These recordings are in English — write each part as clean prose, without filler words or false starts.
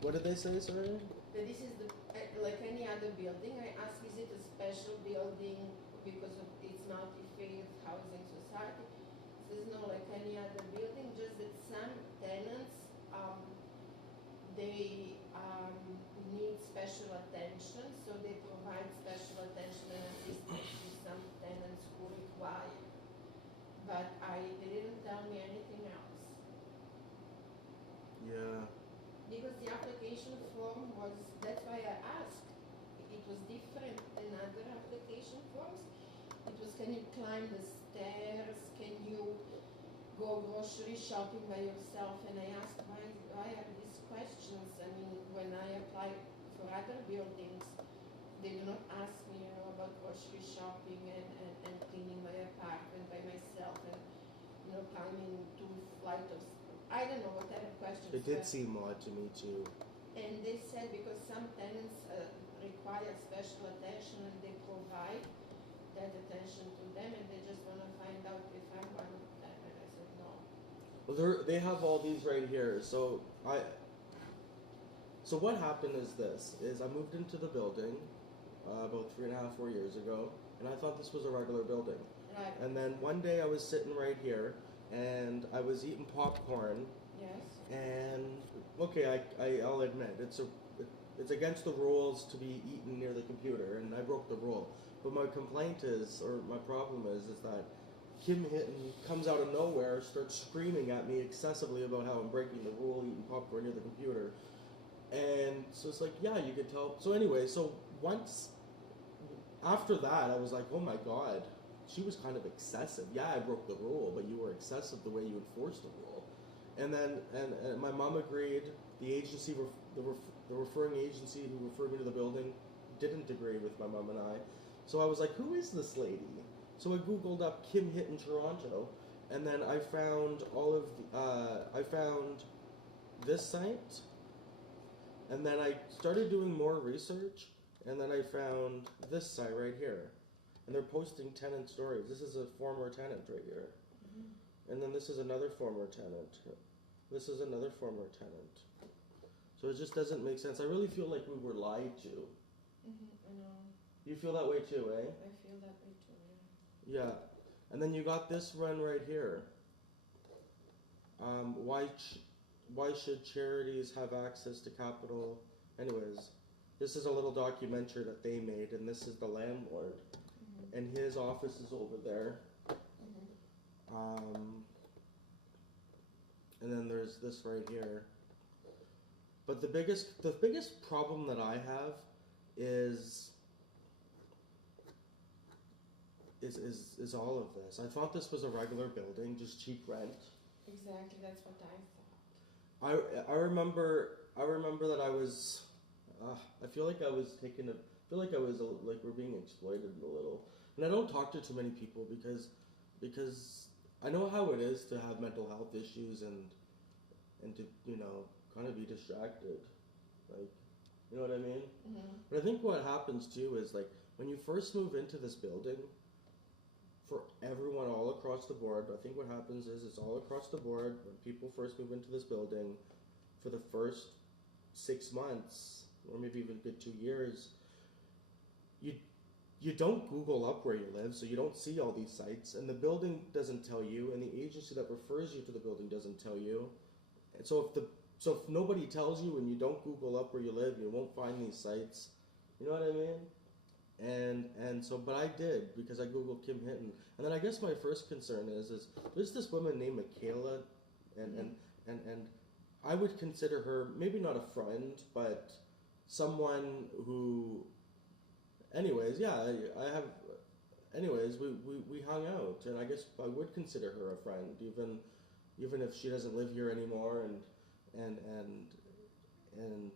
What did they say, sorry? That this is like any other building. I asked, is it a special building because it's multi-faith housing society? It says no, like any other building, just that some tenants, they need special attention, so they provide special attention and assistance to some tenants who require. But they didn't tell me anything else. Yeah. Because the application form was, that's why I asked. It was different than other application forms. It was, can you climb the stairs? Can you go grocery shopping by yourself? And I asked, why are these questions? I mean, when I apply for other buildings, they do not ask me, about grocery shopping and cleaning my apartment by myself and, climbing 2 flights of, I don't know, whatever questions. It did seem odd to me too. And they said because some tenants require special attention and they provide that attention to them, and they just want to find out if I'm one of them. And I said no. Well, they have all these right here. So what happened is this: I moved into the building about 3.5, 4 years ago, and I thought this was a regular building. Right. And then one day I was sitting right here, and I was eating popcorn. Yes. And okay, I'll admit it's against the rules to be eaten near the computer, and I broke the rule. But my complaint is, or my problem is that Kim Hinton comes out of nowhere, starts screaming at me excessively about how I'm breaking the rule, eating popcorn near the computer. And so it's like, yeah, you could tell. So anyway, so once after that, I was like, oh my God, she was kind of excessive. Yeah, I broke the rule, but you were excessive the way you enforced the rule. And then, and my mom agreed. The agency, the referring agency who referred me to the building, didn't agree with my mom and I. So I was like, who is this lady? So I Googled up Kim Hinton Toronto, and then I found I found this site, and then I started doing more research, and then I found this site right here. And they're posting tenant stories. This is a former tenant right here. Mm-hmm. And then this is another former tenant. This is another former tenant. So it just doesn't make sense. I really feel like we were lied to. Mm-hmm, I know. You feel that way too, eh? I feel that way too, yeah. Yeah. And then you got this one right here. Why should charities have access to capital? Anyways, this is a little documentary that they made, and this is the landlord. Mm-hmm. And his office is over there. Mm-hmm. And then there's this right here. But the biggest problem that I have is all of this. I thought this was a regular building, just cheap rent. Exactly, that's what I thought. I remember that I was. I feel like I was like we're being exploited a little, and I don't talk to too many people because I know how it is to have mental health issues and to kind of be distracted, like, you know what I mean? Mm-hmm. But I think what happens too is, like, when you first move into this building, for everyone all across the board, I think what happens is it's all across the board when people first move into this building, for the first 6 months or maybe even a good 2 years, you don't Google up where you live, so you don't see all these sites, and the building doesn't tell you, and the agency that refers you to the building doesn't tell you. And so if nobody tells you and you don't Google up where you live, you won't find these sites. You know what I mean? And so, but I did, because I Googled Kim Hinton. And then I guess my first concern is there's this woman named Michaela, and I would consider her maybe not a friend, but someone who, anyways, yeah, we hung out, and I guess I would consider her a friend, even if she doesn't live here anymore, and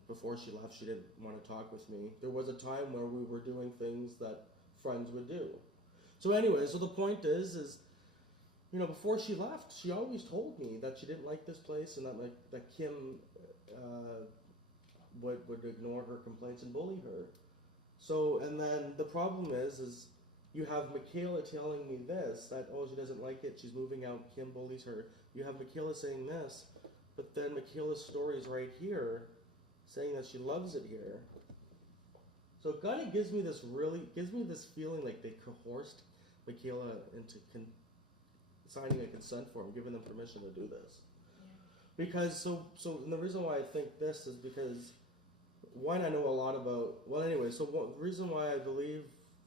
before she left, she didn't want to talk with me. There was a time where we were doing things that friends would do. So anyway, so the point is, before she left, she always told me that she didn't like this place, and that Kim would ignore her complaints and bully her. So, and then the problem is you have Michaela telling me this, that, oh, she doesn't like it, she's moving out, Kim bullies her. You have Michaela saying this, but then Michaela's story is right here, saying that she loves it here. So it kind of gives me this feeling like they coerced Michaela into signing a consent form, giving them permission to do this. Yeah. Because and the reason why I think this is because one, I know a lot about. Well, anyway, so the reason why I believe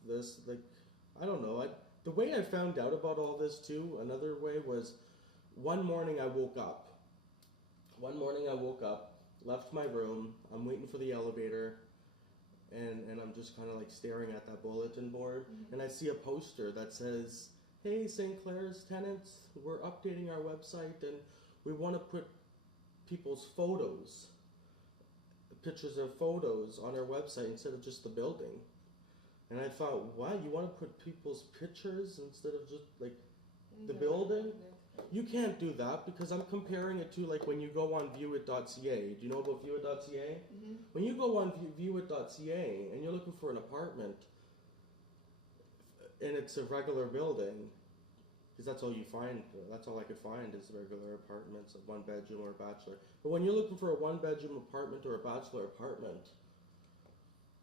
this, like, I don't know. The way I found out about all this too, another way was one morning I woke up. Left my room. I'm waiting for the elevator, and I'm just kind of like staring at that bulletin board, and I see a poster that says, "Hey, St. Clare's tenants, we're updating our website, and we want to put people's pictures of photos on our website instead of just the building." And I thought, why? You want to put people's pictures instead of just like the building? You can't do that because I'm comparing it to like when you go on viewit.ca. Do you know about viewit.ca? When you go on viewit.ca and you're looking for an apartment and it's a regular building, because that's all you find. That's all I could find is regular apartments, a one bedroom or a bachelor. But when you're looking for a one bedroom apartment or a bachelor apartment,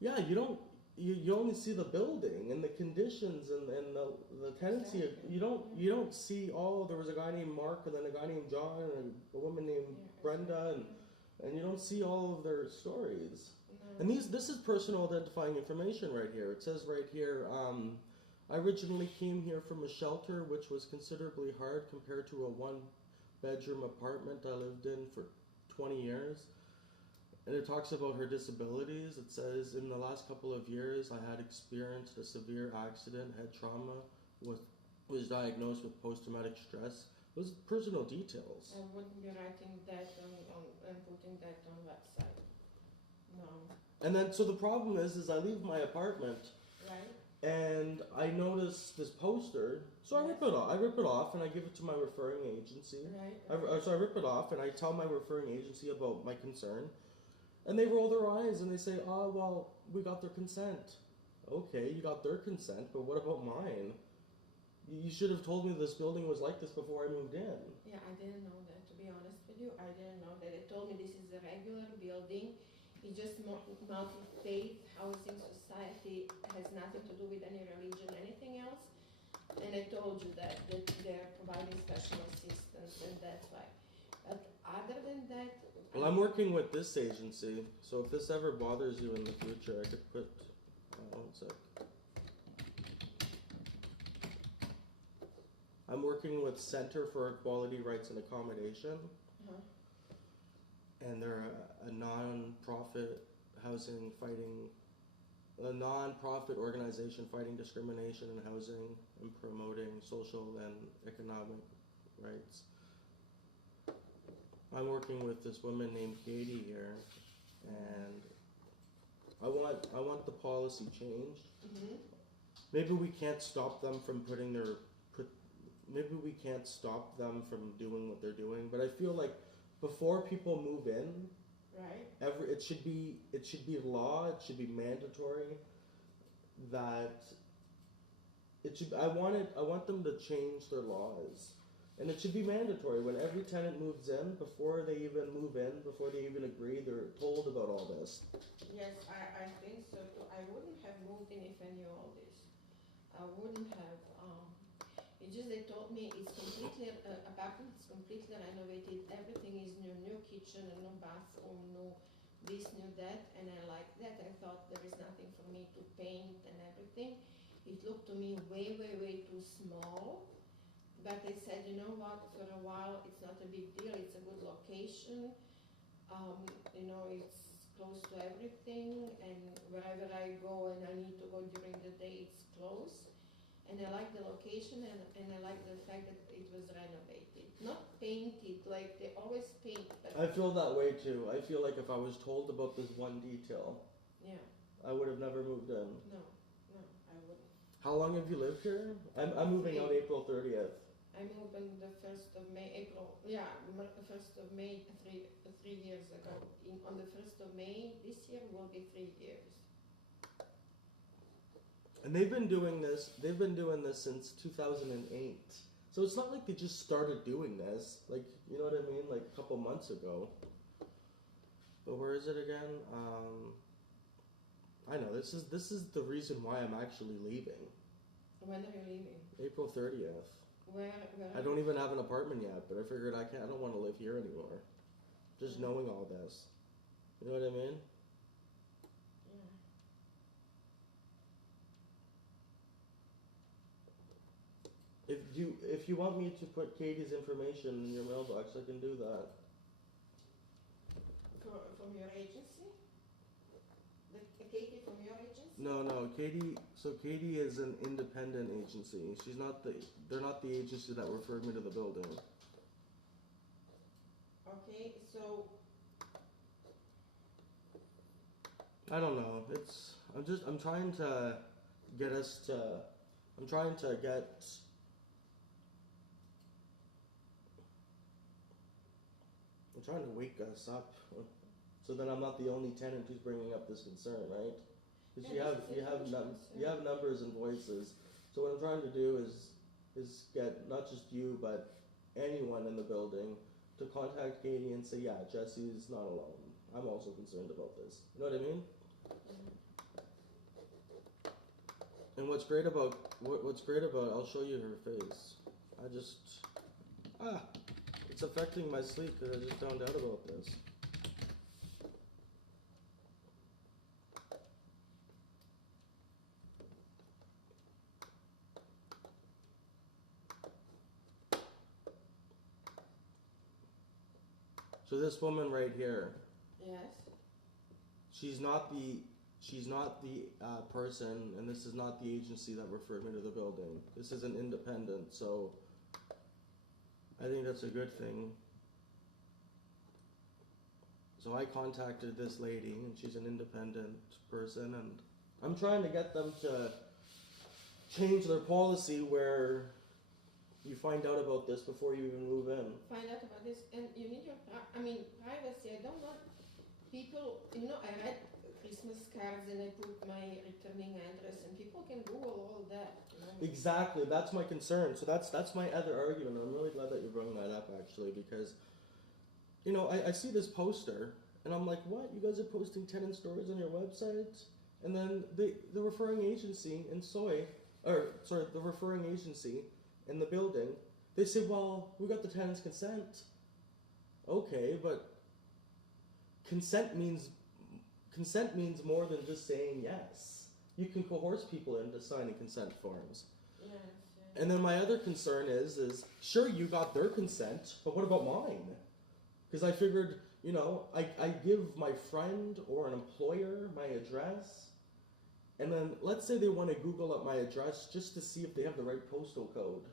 yeah, you don't. You only see the building and the conditions and the tenancy. You don't see. Oh, there was a guy named Mark and then a guy named John and a woman named Brenda and you don't see all of their stories. No. And this is personal identifying information right here. It says right here. I originally came here from a shelter, which was considerably hard compared to a one-bedroom apartment I lived in for 20 years. And it talks about her disabilities. It says, in the last couple of years, I had experienced a severe accident, had trauma, was diagnosed with post-traumatic stress. Those are personal details. I wouldn't be writing that and putting that on website. No. And then, so the problem is I leave my apartment. Right. And I notice this poster, so I rip it off, and I give it to my referring agency. Right. So I rip it off, and I tell my referring agency about my concern, and they roll their eyes and they say, "Oh, well, we got their consent." Okay, you got their consent, but what about mine? You should have told me this building was like this before I moved in. Yeah, I didn't know that. To be honest with you, I didn't know that. They told me this is a regular building. It's just Multifaith Housing Society, has nothing to do with any religion, anything else. And I told you that they're providing special assistance, and that's why. But other than that, Well, I'm working with this agency, so if this ever bothers you in the future, I could put. One sec. I'm working with Center for Equality, Rights, and Accommodation. And they're a non-profit organization fighting discrimination in housing and promoting social and economic rights. I'm working with this woman named Katie here, and I want the policy changed. Maybe we can't stop them from maybe we can't stop them from doing what they're doing, but I feel like before people move in, right, it should be law. It should be mandatory. That it should. I want them to change their laws, and it should be mandatory when every tenant moves in. Before they even move in, before they even agree, they're told about all this. Yes, I think so too. I wouldn't have moved in if I knew all this. I wouldn't have. It's just they told me it's completely apartment is completely renovated. Everything is new, new kitchen, a new bathroom, new this, new that, and I like that. I thought there is nothing for me to paint and everything. It looked to me way, way, way too small. But they said, you know what? For a while, it's not a big deal. It's a good location. It's close to everything, and wherever I go and I need to go during the day, it's close. And I like the location, and I like the fact that it was renovated. Not painted, like they always paint. But I feel that way too. I feel like if I was told about this one detail, yeah, I would have never moved in. No, I wouldn't. How long have you lived here? I'm moving out April 30th. I moved on the 1st of May, the 1st of May, three years ago. On the 1st of May this year will be 3 years. And they've been doing this since 2008. So it's not like they just started doing this, like, you know what I mean, like a couple months ago. But where is it again? I know this is the reason why I'm actually leaving. When are you leaving? April 30th. Where I don't even have an apartment yet, but I figured I don't want to live here anymore. Just knowing all this. You know what I mean? Yeah. If you want me to put Katie's information in your mailbox, I can do that. From your agency? The Katie from your agency? No, Katie. So Katie is an independent agency. She's not They're not the agency that referred me to the building. Okay, so I don't know. I'm trying to get us to. I'm trying to get. I'm trying to wake us up, so that I'm not the only tenant who's bringing up this concern, right? Because you have numbers and voices. So what I'm trying to do is get not just you but anyone in the building to contact Katie and say, yeah, Jesse's not alone. I'm also concerned about this. You know what I mean? And what's great about I'll show you her face. It's affecting my sleep because I just found out about this. So this woman right here. yes. She's not the person, and this is not the agency that referred me to the building. This is an independent, so I think that's a good thing. So I contacted this lady, and she's an independent person, and I'm trying to get them to change their policy where you find out about this before you even move in. Find out about this, and you need your privacy. I don't want people. I read Christmas cards and I put my returning address, and people can Google all that. Exactly, that's my concern. So that's my other argument. I'm really glad that you brought that up, actually, because I see this poster and I'm like, what? You guys are posting tenant stories on your website? And then the referring agency in the referring agency in the building, they say, well, we got the tenant's consent. Okay, but consent means more than just saying yes. You can coerce people into signing consent forms. Yes. And then my other concern is sure, you got their consent, but what about mine? Because I figured, I give my friend or an employer my address, and then let's say they want to Google up my address just to see if they have the right postal code.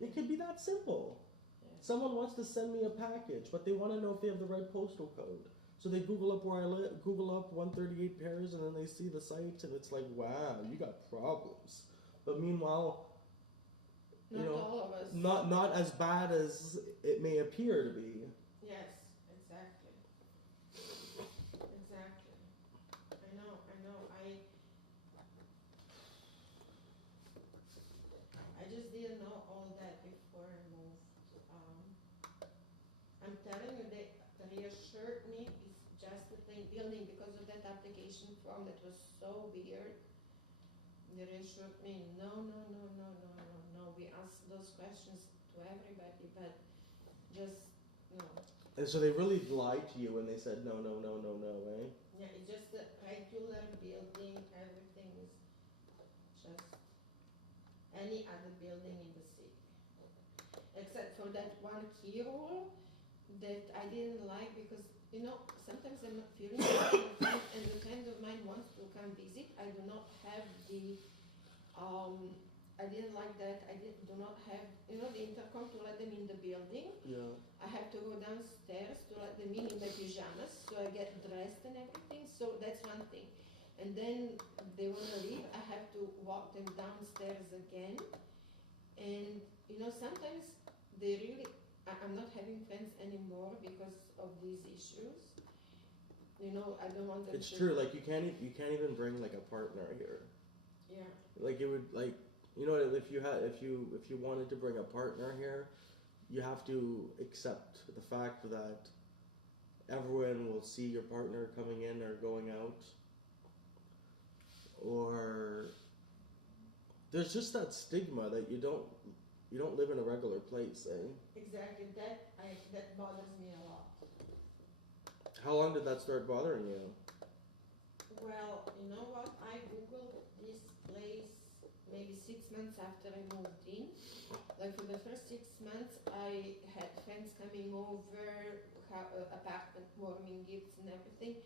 It could be that simple. Yeah. Someone wants to send me a package, but they want to know if they have the right postal code. So they Google up where I live, Google up 138 Paris, and then they see the site, and it's like, wow, you got problems. But meanwhile, all of us. not as bad as it may appear to be. Yes, exactly. I know. I just didn't know all that before I moved. I'm telling you, they reassured me it's just the thing building because of that application form that was so weird. They reassured me, no. We asked those questions to everybody, but just no. And so they really lied to you when they said no, eh? Yeah, it's just a regular building. Everything is just any other building in the city, except for that one key rule that I didn't like because sometimes I'm not feeling well and a friend of mine wants to come visit. I do not have the I didn't like that. Do not have the intercom to let them in the building. Yeah. I have to go downstairs to let them in my pajamas, so I get dressed and everything. So that's one thing. And then they want to leave. I have to walk them downstairs again. And sometimes they really. I'm not having friends anymore because of these issues. I don't want them. It's true. Like you can't even bring like a partner here. Yeah. Like it would like. If you wanted to bring a partner here, you have to accept the fact that everyone will see your partner coming in or going out, or there's just that stigma that you don't live in a regular place, eh? Exactly, that bothers me a lot. How long did that start bothering you? Well, you know what? I googled this place maybe 6 months after I moved in. Like for the first 6 months, I had friends coming over, apartment warming gifts and everything.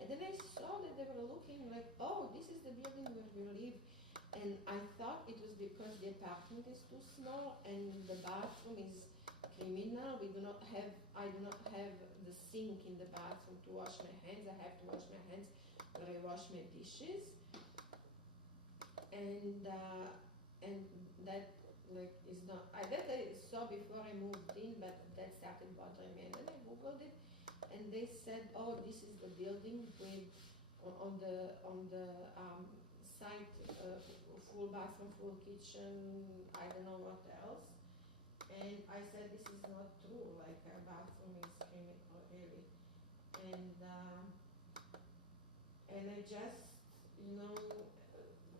And then I saw that they were looking like, oh, this is the building where we live. And I thought it was because the apartment is too small and the bathroom is criminal. I do not have the sink in the bathroom to wash my hands. I have to wash my hands where I wash my dishes. And that like is not, that I saw before I moved in, but that started bothering me. And then I googled it, and they said, oh, this is the building with on the site, full bathroom, full kitchen, I don't know what else. And I said, this is not true, like a bathroom is chemical, really. And I just,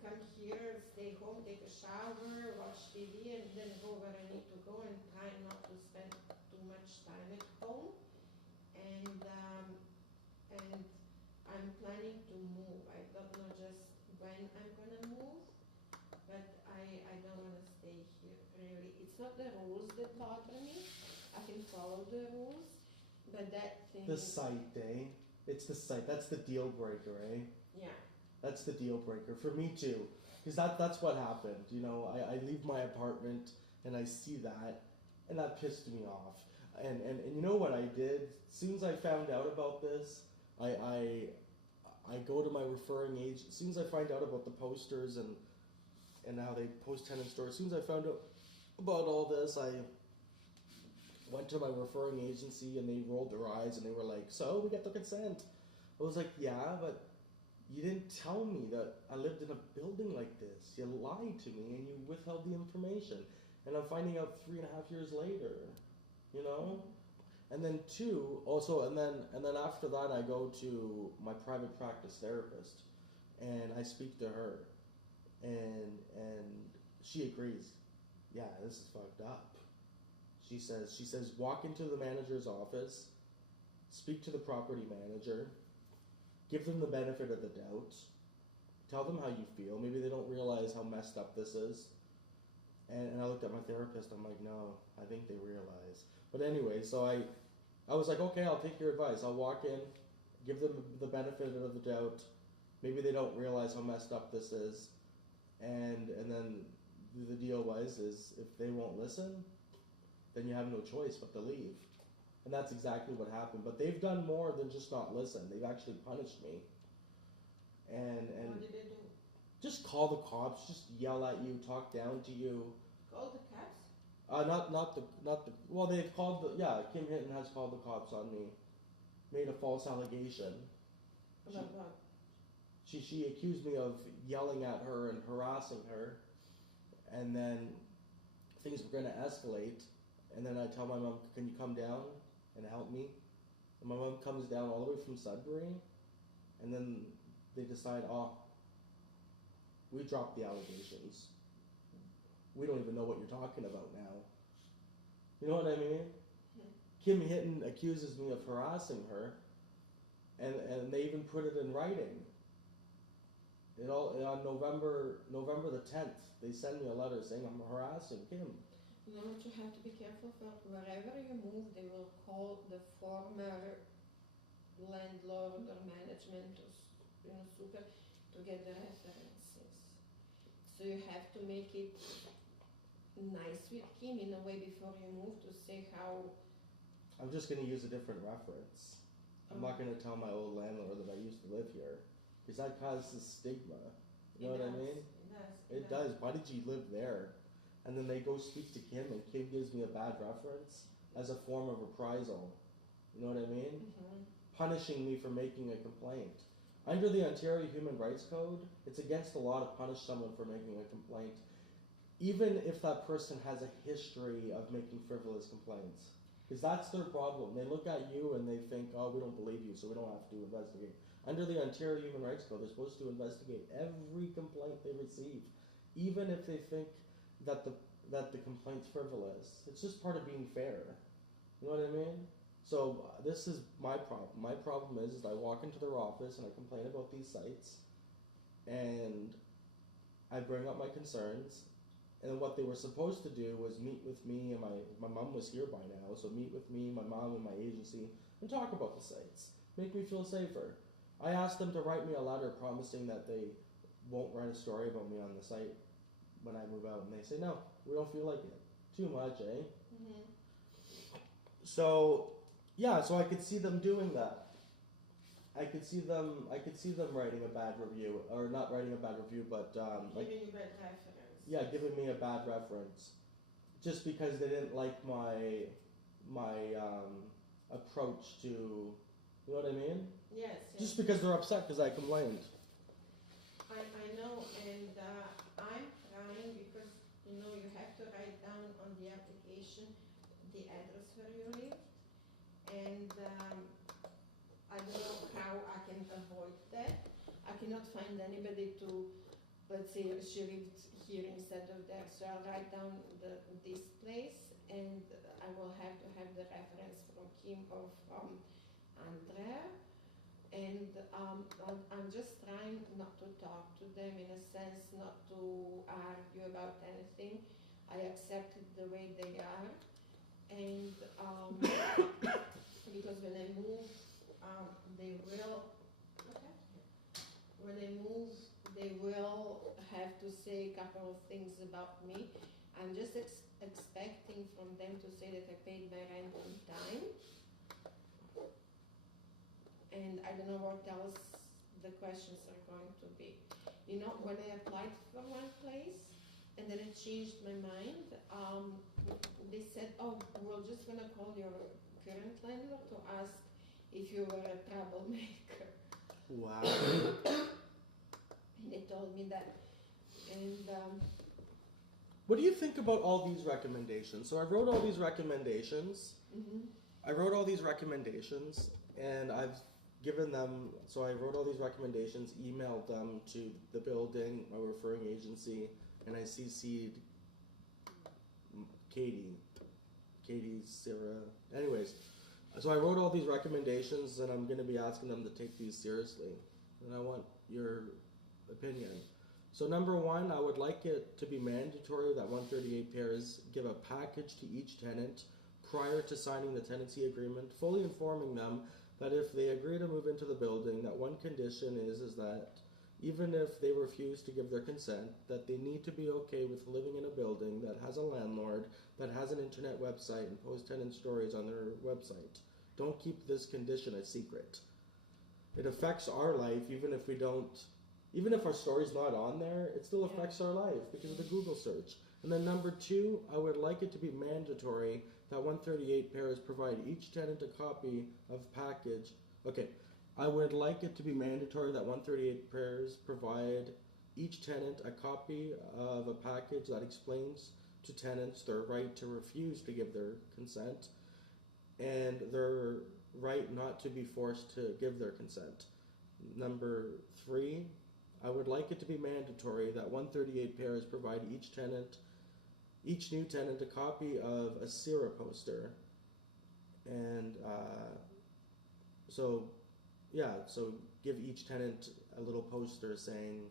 come here, stay home, take a shower, watch TV, and then go where I need to go and try not to spend too much time at home. And I'm planning to move. I don't know just when I'm gonna move, but I don't want to stay here, really. It's not the rules that bother me. I can follow the rules, but that thing... The site, eh? It's the site. That's the deal breaker, eh? Yeah. That's the deal breaker. For me too. Because that's what happened. I leave my apartment and I see that, and that pissed me off. And you know what I did? As soon as I found out about this, I go to my referring agent. As soon as I find out about the posters and how they post tenant stores, as soon as I found out about all this, I went to my referring agency and they rolled their eyes and they were like, so we got the consent. I was like, yeah, but you didn't tell me that I lived in a building like this. You lied to me and you withheld the information. And I'm finding out 3.5 years later, And then and then after that I go to my private practice therapist and I speak to her and she agrees. Yeah, this is fucked up. She says walk into the manager's office, speak to the property manager, give them the benefit of the doubt, tell them how you feel. Maybe they don't realize how messed up this is. And I looked at my therapist, I'm like, no, I think they realize. But anyway, so I was like, okay, I'll take your advice. I'll walk in, give them the benefit of the doubt. Maybe they don't realize how messed up this is. And then the deal is if they won't listen, then you have no choice but to leave. And that's exactly what happened. But they've done more than just not listen. They've actually punished me. And what did they do? Just call the cops, just yell at you, talk down to you. Call the cops? Not the. Well, they've called Kim Hinton has called the cops on me, made a false allegation. About what? She accused me of yelling at her and harassing her, and then things were going to escalate. And then I tell my mom, "Can you come down and help me?" And my mom comes down all the way from Sudbury, and then they decide, we dropped the allegations. We don't even know what you're talking about now. You know what I mean? Hmm. Kim Hinton accuses me of harassing her, and they even put it in writing. On November the 10th, they send me a letter saying I'm harassing Kim. You know what you have to be careful for? Wherever you move, they will call the former landlord or management or super to get the references. So you have to make it nice with Kim in a way before you move to say how... I'm just going to use a different reference. I'm not going to tell my old landlord that I used to live here, because that causes stigma. You know what I mean? It does. Why did you live there? And then they go speak to Kim, and Kim gives me a bad reference as a form of reprisal. You know what I mean? Mm-hmm. Punishing me for making a complaint. Under the Ontario Human Rights Code, it's against the law to punish someone for making a complaint, even if that person has a history of making frivolous complaints. Because that's their problem. They look at you and they think, oh, we don't believe you, so we don't have to investigate. Under the Ontario Human Rights Code, they're supposed to investigate every complaint they receive, even if they think that the complaint's frivolous. It's just part of being fair. You know what I mean? So this is my problem. My problem is I walk into their office and I complain about these sites, and I bring up my concerns. And what they were supposed to do was meet with me, and my mom was here by now, so meet with me, my mom, and my agency, and talk about the sites. Make me feel safer. I asked them to write me a letter promising that they won't write a story about me on the site when I move out, and they say, no, we don't feel like it. Too much, eh? Mm-hmm. So, yeah, so I could see them doing that. I could see them writing a bad review, or not writing a bad review, but Giving you bad reference. yeah, giving me a bad reference, just because they didn't like my approach to, you know what I mean? Yes. Just because they're upset because I complained. I know, and I'm trying because you have to write down on the application the address where you live, and I don't know how I can avoid that. I cannot find anybody to, let's say she lived here instead of there, so I'll write down this place, and I will have to have the reference from Kim or from Andrea. And I'm just trying not to talk to them, in a sense, not to argue about anything. I accept it the way they are, and because when I move, they will. Okay. When I move, they will have to say a couple of things about me. I'm just expecting from them to say that I paid my rent on time. And I don't know what else the questions are going to be. When I applied for one place and then I changed my mind, they said, oh, we're just going to call your current landlord to ask if you were a troublemaker. Wow. And they told me that. And What do you think about all these recommendations? So I wrote all these recommendations. mm-hmm. And I've given them, so I wrote all these recommendations, emailed them to the building, my referring agency, and I CC'd Katie, Sarah, anyways. So I wrote all these recommendations, and I'm going to be asking them to take these seriously, and I want your opinion. So number one, I would like it to be mandatory that 138 pairs give a package to each tenant prior to signing the tenancy agreement, fully informing them that if they agree to move into the building, that one condition is that even if they refuse to give their consent, that they need to be okay with living in a building that has a landlord, that has an internet website, and post tenant stories on their website. Don't keep this condition a secret. It affects our life, even if our story's not on there, it still affects our life because of the Google search. And then number two, I would like it to be mandatory that 138 pairs provide each tenant a copy of package. Okay, I would like it to be mandatory that 138 pairs provide each tenant a copy of a package that explains to tenants their right to refuse to give their consent and their right not to be forced to give their consent. Number three, I would like it to be mandatory that 138 pairs provide each new tenant a copy of a CIRA poster. And so give each tenant a little poster saying,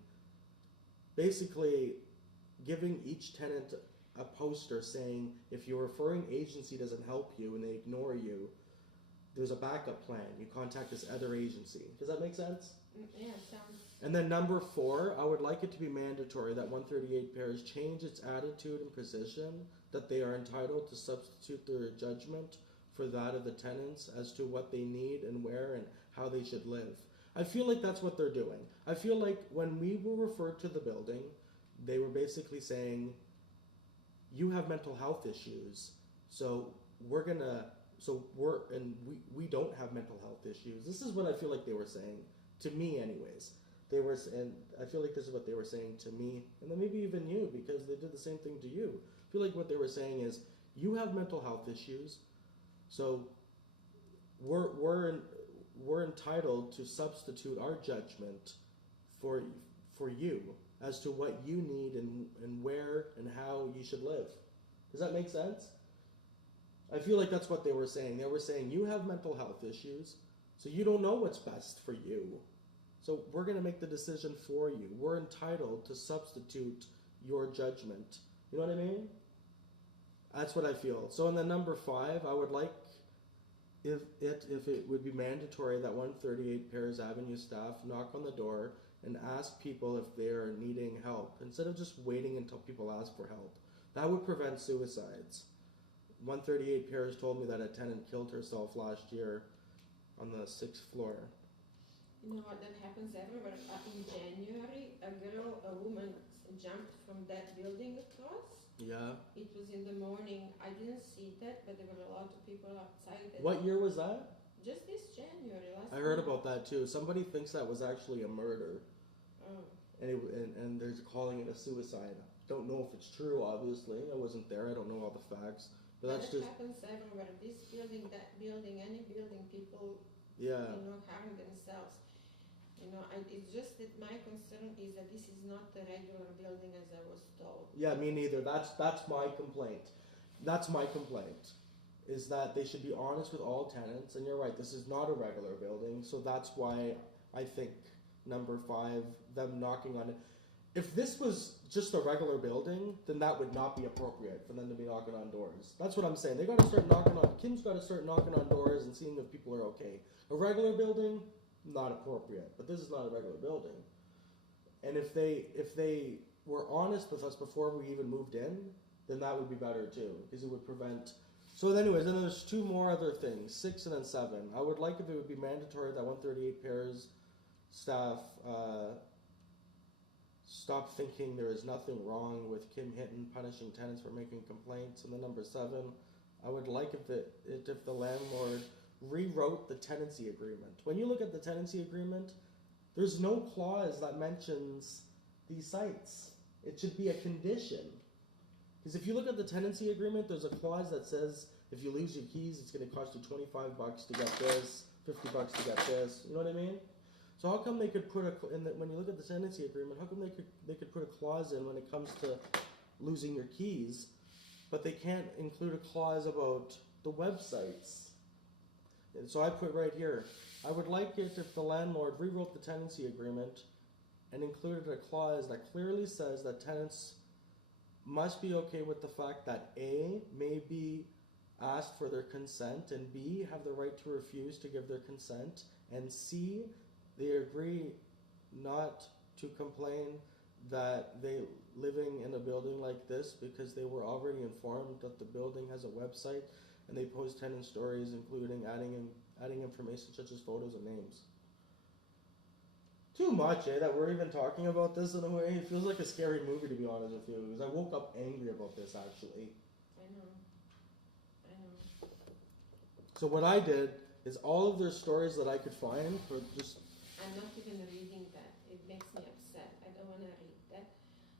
basically giving each tenant a poster saying, if your referring agency doesn't help you and they ignore you, there's a backup plan. You contact this other agency. Does that make sense? Yeah, sounds. And then number four, I would like it to be mandatory that 138 pairs change its attitude and position, that they are entitled to substitute their judgment for that of the tenants as to what they need and where and how they should live. I feel like that's what they're doing. I feel like when we were referred to the building, they were basically saying, you have mental health issues, so we don't have mental health issues. This is what I feel like they were saying. To me, anyways. And I feel like this is what they were saying to me, and then maybe even you, because they did the same thing to you. I feel like what they were saying is, you have mental health issues, So we're entitled to substitute our judgment for you as to what you need and where and how you should live. Does that make sense? I feel like that's what they were saying. They were saying you have mental health issues, so you don't know what's best for you. So we're going to make the decision for you. We're entitled to substitute your judgment. You know what I mean? That's what I feel. So in the number 5, I would like if it would be mandatory that 138 Paris Avenue staff knock on the door and ask people if they are needing help instead of just waiting until people ask for help. That would prevent suicides. 138 Paris told me that a tenant killed herself last year on the 6th floor. You know what, that happens everywhere. In January, a woman jumped from that building across. Yeah. It was in the morning. I didn't see that, but there were a lot of people outside. What year was that? Just this January, last I heard month. about that too. Somebody thinks that was actually a murder. Oh. And they're calling it a suicide. Don't know if it's true, obviously. I wasn't there. I don't know all the facts. But that's that just... happens everywhere. This building, that building, any building, people, Yeah. harm themselves. It's just that my concern is that this is not a regular building as I was told. Yeah, me neither. That's my complaint. That's my complaint. Is that they should be honest with all tenants. And you're right, this is not a regular building. So that's why I think number 5, them knocking on it. If this was just a regular building, then that would not be appropriate for them to be knocking on doors. That's what I'm saying. They got to start knocking on. Kim's got to start knocking on doors and seeing if people are okay. A regular building, not appropriate. But this is not a regular building. And if they were honest with us before we even moved in, then that would be better too, because it would prevent. So, anyways, then there's 2 more other things, 6 and then 7. I would like if it would be mandatory that 138 Paris staff stop thinking there is nothing wrong with Kim Hinton punishing tenants for making complaints. And then number 7, I would like if the landlord rewrote the tenancy agreement. When you look at the tenancy agreement, there's no clause that mentions these sites. It should be a condition. Because if you look at the tenancy agreement, there's a clause that says if you lose your keys, it's going to cost you $25 to get this, $50 to get this. You know what I mean? So how come they could put when you look at the tenancy agreement, how come they could put a clause in when it comes to losing your keys, but they can't include a clause about the websites? And so I put right here, I would like it if the landlord rewrote the tenancy agreement and included a clause that clearly says that tenants must be okay with the fact that A, may be asked for their consent, and B, have the right to refuse to give their consent, and C, they agree not to complain that they living in a building like this because they were already informed that the building has a website and they post tenant stories including adding information such as photos and names. Too much, that we're even talking about this in a way. It feels like a scary movie, to be honest with you, because I woke up angry about this actually. I know. So what I did is all of their stories that I could find for just... I'm not even reading that. It makes me upset. I don't want to read that.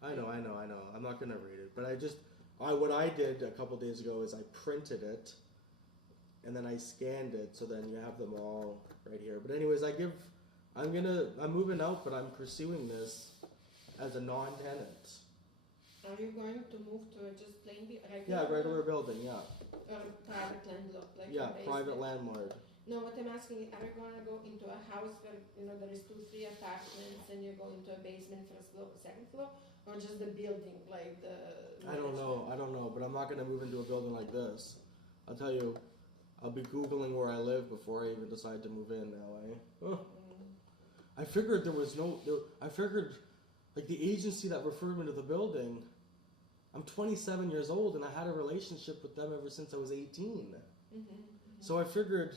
I know. I'm not going to read it. But what I did a couple days ago is I printed it and then I scanned it, so then you have them all right here. But anyways, I'm moving out, but I'm pursuing this as a non-tenant. Are you going to move to a just plain regular? Yeah, regular building, yeah. Or private landlord, like Yeah, a private basement? landlord. No, what I'm asking is, are you going to go into a house where there is 2-3 apartments and you go into a basement, first floor, second floor, or just the building, like the? I don't know, but I'm not going to move into a building like this. I'll tell you, I'll be Googling where I live before I even decide to move in now, I figured like the agency that referred me to the building, I'm 27 years old and I had a relationship with them ever since I was 18. So I figured,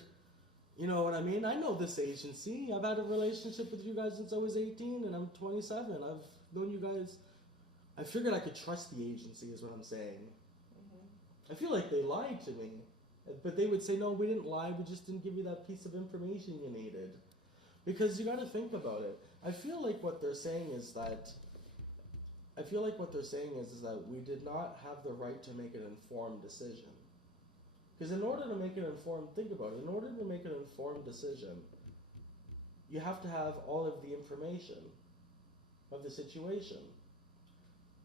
you know what I mean? I know this agency. I've had a relationship with you guys since I was 18 and I'm 27. I've known you guys. I figured I could trust the agency is what I'm saying. I feel like they lied to me. But they would say, no, we didn't lie. We just didn't give you that piece of information you needed. Because you got to think about it. I feel like what they're saying is that we did not have the right to make an informed decision. Because in order to make an informed, think about it, in order to make an informed decision, you have to have all of the information of the situation.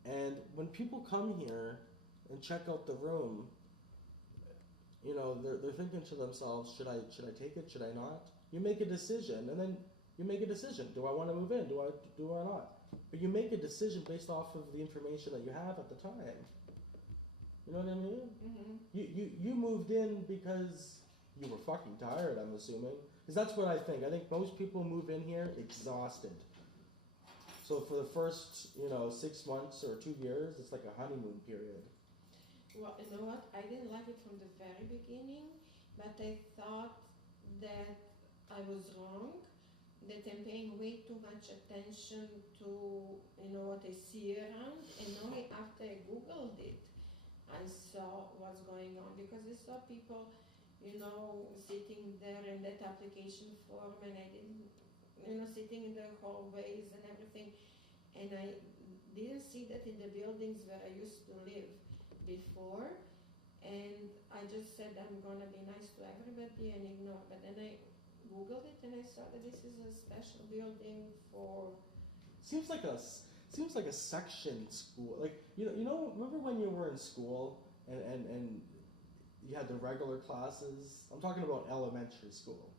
And when people come here and check out the room, you know, they're thinking to themselves, should I take it, should I not? You make a decision, and then you make a decision. Do I want to move in? Do I not? But you make a decision based off of the information that you have at the time. You know what I mean? Mm-hmm. You moved in because you were fucking tired, I'm assuming. Because that's what I think. I think most people move in here exhausted. So for the first, 6 months or 2 years, it's like a honeymoon period. Well, you know what? I didn't like it from the very beginning, but I thought that I was wrong, that I'm paying way too much attention to, what I see around, and only after I Googled it, I saw what's going on, because I saw people, sitting there in that application form, and I didn't, sitting in the hallways and everything, and I didn't see that in the buildings where I used to live before, and I just said I'm gonna be nice to everybody and ignore, but then I Googled it and I saw that this is a special building for. Seems like a section school. Like remember when you were in school and you had the regular classes? I'm talking about elementary school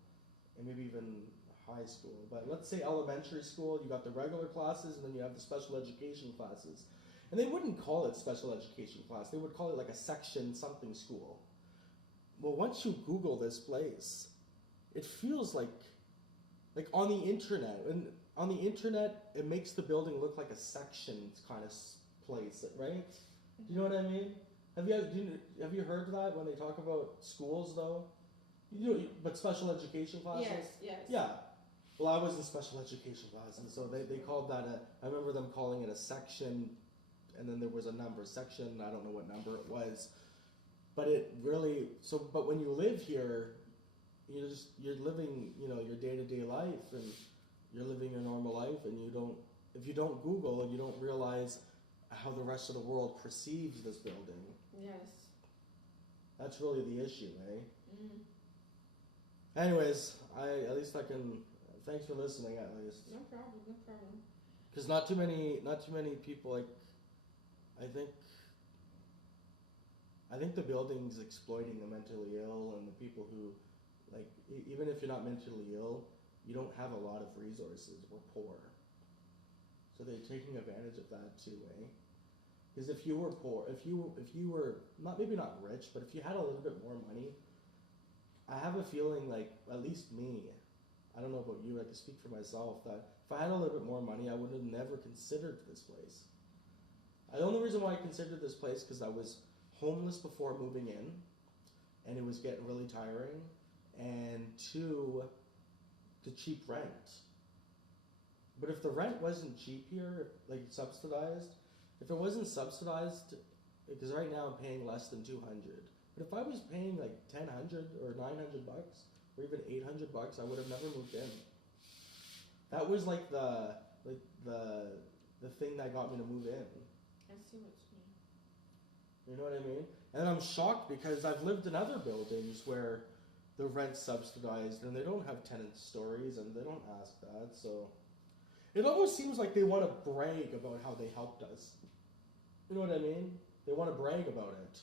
and maybe even high school. But let's say elementary school, you got the regular classes and then you have the special education classes. And they wouldn't call it special education class. They would call it like a section something school. Well, once you Google this place, it feels like on the internet. And on the internet, it makes the building look like a section kind of place, right? Do you know what I mean? Have you heard that when they talk about schools though? But special education classes? Yes. Yeah. Well, I was in special education class, and so they called that I remember them calling it a section, and then there was a number, section, I don't know what number it was. But it really, but when you live here, you're living, your day-to-day life, and you're living your normal life, and if you don't Google, you don't realize how the rest of the world perceives this building. Yes. That's really the issue, eh? Mm. Anyways, thanks for listening at least. No problem. Because not too many people, like, I think the building's exploiting the mentally ill and the people who, like, even if you're not mentally ill, you don't have a lot of resources. We're poor. So they're taking advantage of that too, eh? Because if you were poor, if you were maybe not rich, but if you had a little bit more money, I have a feeling, like, at least me, I don't know about you, I can speak for myself, that if I had a little bit more money, I would have never considered this place. The only reason why I considered this place because I was homeless before moving in, and it was getting really tiring, and 2, the cheap rent. But if the rent wasn't cheap here, like subsidized, if it wasn't subsidized, because right now I'm paying less than $200, but if I was paying like $1,000 or $900 or even $800, I would have never moved in. That was like the thing that got me to move in. I see what you mean. You know what I mean? And I'm shocked because I've lived in other buildings where the rent's subsidized and they don't have tenant stories and they don't ask that. So it almost seems like they want to brag about how they helped us. You know what I mean? They want to brag about it.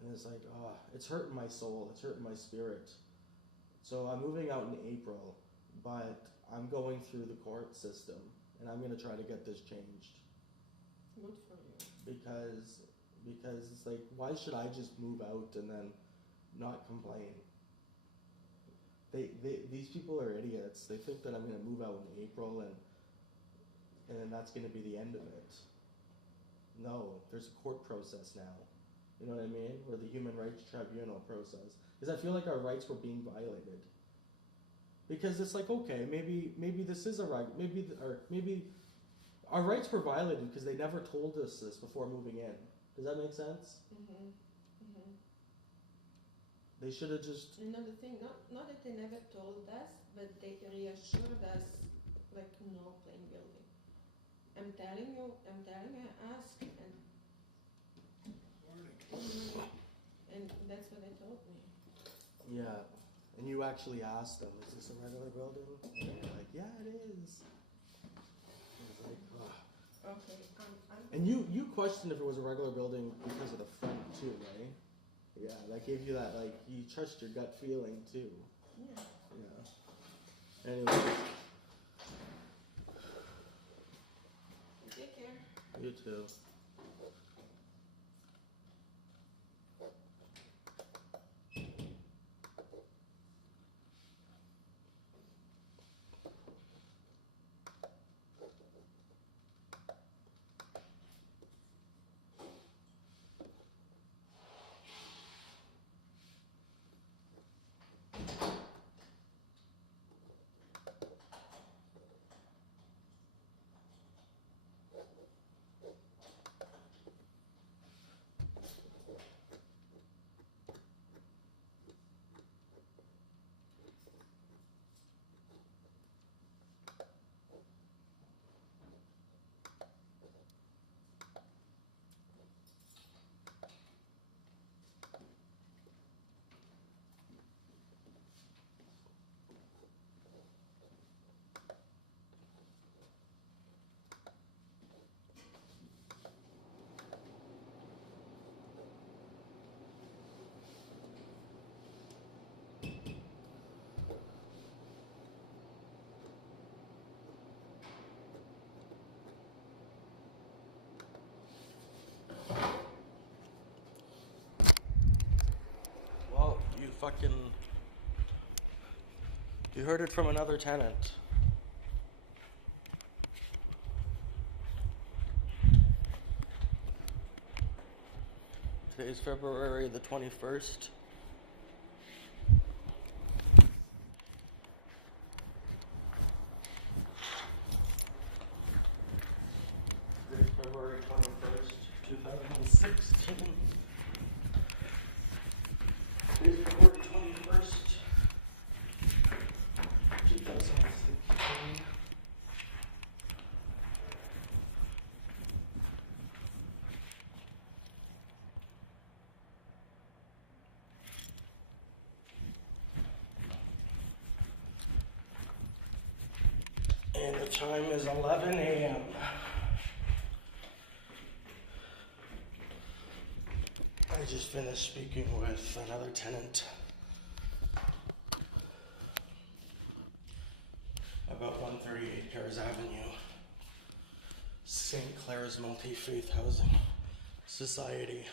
And it's like, it's hurting my soul. It's hurting my spirit. So I'm moving out in April, but I'm going through the court system and I'm going to try to get this changed. Good for you. Because it's like, why should I just move out and then not complain? These people are idiots. They think that I'm going to move out in April and then that's going to be the end of it. No, there's a court process now. You know what I mean? Or the Human Rights Tribunal process. Because I feel like our rights were being violated. Because it's like, okay, maybe this is a right. Maybe our rights were violated because they never told us this before moving in. Does that make sense? Mm-hmm. Mm-hmm. They should have just. Another thing, not that they never told us, but they reassured us, like, no plain building. I'm telling you, I asked, and that's what they told me. Yeah. And you actually asked them, is this a regular building? And they're like, yeah, it is. And it's like, ugh. Okay, And you questioned if it was a regular building because of the front too, right? Yeah, that gave you that, like, you trust your gut feeling too. yeah. Yeah. Anyways, Take care. you too. Well, you heard it from another tenant. Today's February the 21st. Today's February 21st, 2016. Today's February 21st, 2016. And the time is 11 a.m. I just finished speaking with another tenant about 138 Paris Avenue, St. Clare's Multifaith Housing Society.